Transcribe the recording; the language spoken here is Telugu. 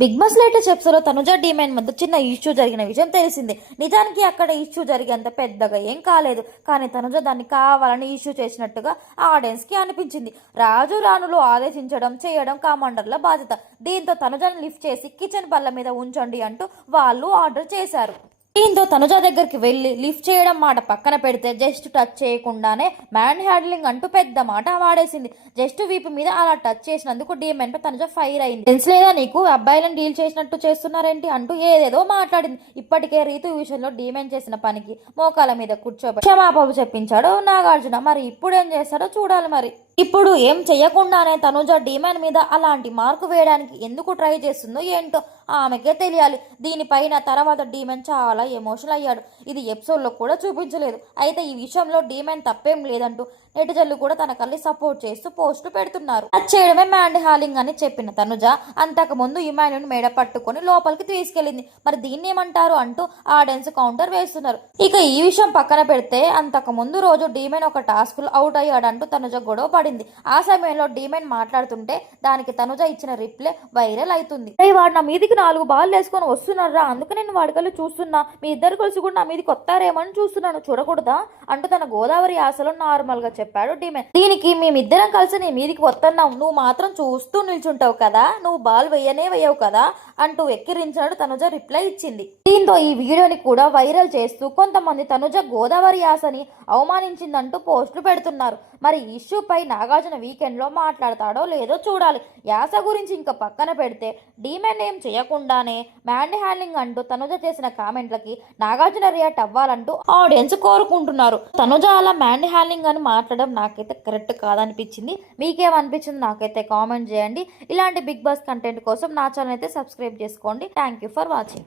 బిగ్ బాస్ లేటెస్ట్ ఎపిసోడ్లో తనుజ డిమైన్ మధ్య చిన్న ఇష్యూ జరిగిన విషయం తెలిసింది. నిజానికి అక్కడ ఇష్యూ జరిగేంత పెద్దగా ఏం కాలేదు. కానీ తనుజ దాన్ని కావాలని ఇష్యూ చేసినట్టుగా ఆడియన్స్కి అనిపించింది. రాజు రాణులు ఆదేశించడం చేయడం కామాండర్ల బాధ్యత. దీంతో తనుజని లిఫ్ట్ చేసి కిచెన్ బల్ల మీద ఉంచండి అంటూ వాళ్ళు ఆర్డర్ చేశారు. దీంతో తనుజ దగ్గరికి వెళ్ళి లిఫ్ట్ చేయడం మాట పక్కన పెడితే జస్ట్ టచ్ చేయకుండానే మ్యాన్ హ్యాండ్లింగ్ అంటూ పెద్ద మాట వాడేసింది. జస్ట్ వీపు మీద అలా టచ్ చేసినందుకు డిఎంఎన్ పై తనుజ ఫైర్ అయింది. సెన్స్ లేదా నీకు? అబ్బాయిలను డీల్ చేసినట్టు చేస్తున్నారేంటి అంటూ ఏదేదో మాట్లాడింది. ఇప్పటికే రీతు విషయంలో డిఎంఎన్ చేసిన పనికి? మోకాల మీద కూర్చోబెట్టి క్షమాపణలు చెప్పించాడు నాగార్జున. మరి ఇప్పుడు ఏం చేస్తాడో చూడాలి మరి. ఇప్పుడు ఏం చెయ్యకుండానే తనుజ డిమాండ్ మీద అలాంటి మార్కు వేయడానికి ఎందుకు ట్రై చేస్తుందో ఏంటో ఆమెకే తెలియాలి. దీనిపైన తర్వాత డీమెన్ చాలా ఎమోషనల్ అయ్యాడు. ఇది ఎపిసోడ్లో కూడా చూపించలేదు. అయితే ఈ విషయంలో డీమెన్ తప్పేం లేదంటూ నెటిజన్లు కూడా తన కళ్ళి సపోర్ట్ చేస్తూ పోస్టు పెడుతున్నారు. అది చేయడమే మ్యాండ్ హాలింగ్ అని చెప్పిన తనుజ అంతకుముందు ఇమాన్యుని మేడ పట్టుకొని లోపలికి తీసుకెళ్ళింది. మరి దీన్ని ఏమంటారు అంటూ ఆడియన్స్ కౌంటర్ వేస్తున్నారు. ఇక ఈ విషయం పక్కన పెడితే అంతకు ముందు రోజు డీమెన్ ఒక టాస్క్లో అవుట్ అయ్యాడంటూ తనుజ గొడవ పడింది. ఆ సమయంలో డీమెన్ మాట్లాడుతుంటే దానికి తనుజ ఇచ్చిన రిప్లై వైరల్ అవుతుంది. వాడు నా మీదికి నాలుగు బాల్ వేసుకొని వస్తున్నారా అందుకే నేను వాడికల్లి చూస్తున్నా. మీ ఇద్దరు కలిసి కూడా నా మీదకి వస్తారేమని చూస్తున్నాను. చూడకూడదా? అంటూ తన గోదావరి ఆశలో నార్మల్గా చెప్పాడు డిమెన్ దీనికి మేమిద్దరం కలిసి నీ మీదికి వస్తున్నాం నువ్వు మాత్రం చూస్తూ నిల్చుంటావు కదా? నువ్వు బాల్ వేయనే వేయవు కదా? అంటూ ఎక్కిరించినట్టు తనుజ రిప్లై ఇచ్చింది. దీంతో ఈ వీడియోని కూడా వైరల్ చేస్తూ కొంతమంది తనుజ గోదావరి యాసని అవమానించిందంటూ పోస్టులు పెడుతున్నారు. మరి ఇష్యూ ఇష్యూపై నాగార్జున వీకెండ్లో మాట్లాడతాడో లేదో చూడాలి. యాస గురించి ఇంకా పక్కన పెడితే డీమెన్ ఏం చేయకుండానే మ్యాండ్ హ్యాండ్లింగ్ అంటూ తనుజ చేసిన కామెంట్లకి నాగార్జున రియాక్ట్ అవ్వాలంటూ ఆడియన్స్ కోరుకుంటున్నారు. తనుజ అలా మ్యాండ్ హ్యాండ్లింగ్ అని మాట్లాడడం నాకైతే కరెక్ట్ కాదనిపించింది. మీకేమనిపించింది నాకైతే కామెంట్ చేయండి. ఇలాంటి బిగ్ బాస్ కంటెంట్ కోసం నా ఛానల్ అయితే సబ్స్క్రైబ్ చేసుకోండి. Thank you for watching.